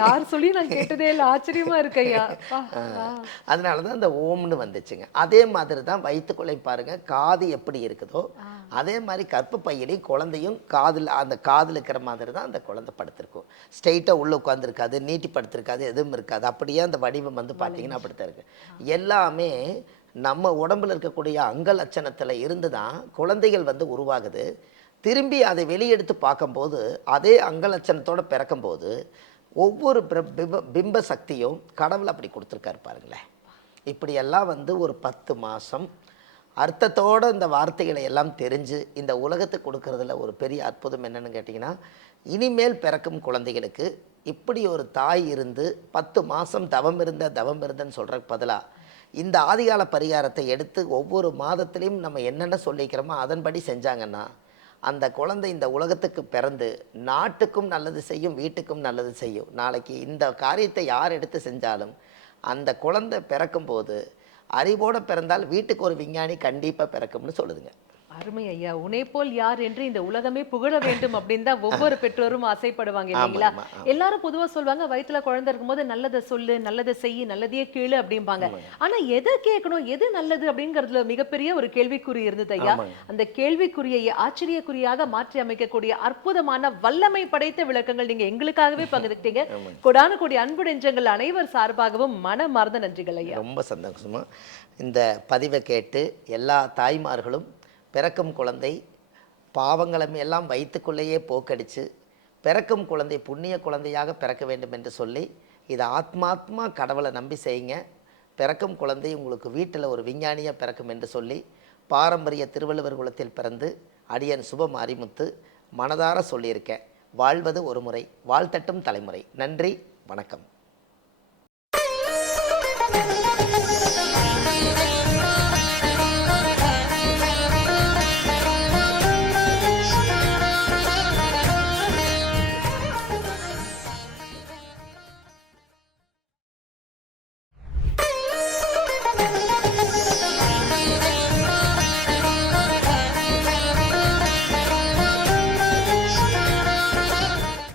யார் சொல்லி நான் கேட்டதே இல்ல. ஆச்சரியமா இருக்கு ஐயா. அதனால தான் அந்த ஓம்னு வந்துச்சுங்க. அதே மாதிரி தான் வயிற்றுக்குள்ளே பாருங்க காது எப்படி இருக்குதோ அதே மாதிரி கர்ப்பப்பையிலையும் குழந்தையும் அந்த காதில் இருக்கிற மாதிரி தான் அந்த குழந்தை படுத்திருக்கும். ஸ்ட்ரெயிட்டாக உள்ளே உட்காந்துருக்காது, நீட்டி படுத்திருக்காது, எதுவும் இருக்காது. அப்படியே அந்த வடிவம் வந்து பார்த்தீங்கன்னா அப்படித்தான் இருக்கு. எல்லாமே நம்ம உடம்புல இருக்கக்கூடிய அங்க லட்சணத்தில் இருந்து தான் குழந்தைகள் வந்து உருவாகுது. திரும்பி அதை வெளியெடுத்து பார்க்கும்போது அதே அங்க லட்சணத்தோடு பிறக்கும்போது ஒவ்வொரு பிம்ப சக்தியும் கடவுள் அப்படி கொடுத்துருக்காரு பாருங்களேன். இப்படியெல்லாம் வந்து ஒரு 10 மாதம் அர்த்தத்தோடு இந்த வார்த்தைகளை எல்லாம் தெரிஞ்சு இந்த உலகத்துக்கு கொடுக்கறதுல ஒரு பெரிய அற்புதம் என்னென்னு கேட்டிங்கன்னா, இனிமேல் பிறக்கும் குழந்தைகளுக்கு இப்படி ஒரு தாய் இருந்து 10 மாதம் தவம் இருந்தன்னு சொல்கிறதுக்கு பதிலாக இந்த ஆதிகால பரிகாரத்தை எடுத்து ஒவ்வொரு மாதத்துலேயும் நம்ம என்னென்ன சொல்லிக்கிறோமோ அதன்படி செஞ்சாங்கன்னா அந்த குழந்தை இந்த உலகத்துக்கு பிறந்து நாட்டுக்கும் நல்லது செய்யும், வீட்டுக்கும் நல்லது செய்யும். நாளைக்கு இந்த காரியத்தை யார் எடுத்து செஞ்சாலும் அந்த குழந்தை பிறக்கும்போது அறிவோடு பிறந்தால் வீட்டுக்கு ஒரு விஞ்ஞானி கண்டிப்பாக பிறக்கும்னு சொல்லுதுங்க. அருமை ஐயா. உன்னை போல் யார் என்று இந்த உலகமே புகழ வேண்டும் அப்படின்னு தான் ஒவ்வொரு பெற்றோரும் ஆசைப்படுவாங்க இல்லைங்களா? எல்லாரும் பொதுவா சொல்லுவாங்க வயிற்றுல குழந்தை இருக்கும்போது நல்லதை சொல்லு, நல்லதை செய்யு, நல்லதையே கேளு அப்படிம்பாங்க. ஆனா எதை கேட்கணும், எது நல்லது அப்படிங்கறதுல மிகப்பெரிய ஒரு கேள்விக்குறி இருந்தது ஐயா. அந்த கேள்விக்குறியை ஆச்சரியக்குறியாக மாற்றி அமைக்கக்கூடிய அற்புதமான வல்லமை படைத்த விளக்கங்கள் நீங்க எங்களுக்காகவே பகிர்ந்துட்டீங்க. கொடான கோடி அன்பு நெஞ்சங்கள் அனைவர் சார்பாகவும் மனமார்ந்த நன்றிகள் ஐயா. ரொம்ப சந்தோஷமா இந்த பதிவை கேட்டு எல்லா தாய்மார்களும் பிறக்கும் குழந்தை பாவங்களும் எல்லாம் வயிற்றுக்குள்ளேயே போக்கடித்து பிறக்கும் குழந்தை புண்ணிய குழந்தையாக பிறக்க வேண்டும் என்று சொல்லி இதை ஆத்மாத்மா கடவுளை நம்பி செய்யுங்க. பிறக்கும் குழந்தை உங்களுக்கு வீட்டில் ஒரு விஞ்ஞானியாக பிறக்கும் என்று சொல்லி பாரம்பரிய திருவள்ளுவர் குலத்தில் பிறந்து அடியன் சுப மாரிமுத்து மனதார சொல்லியிருக்கேன். வாழ்வது ஒரு முறை, வாழ்த்தட்டும் தலைமுறை. நன்றி, வணக்கம்.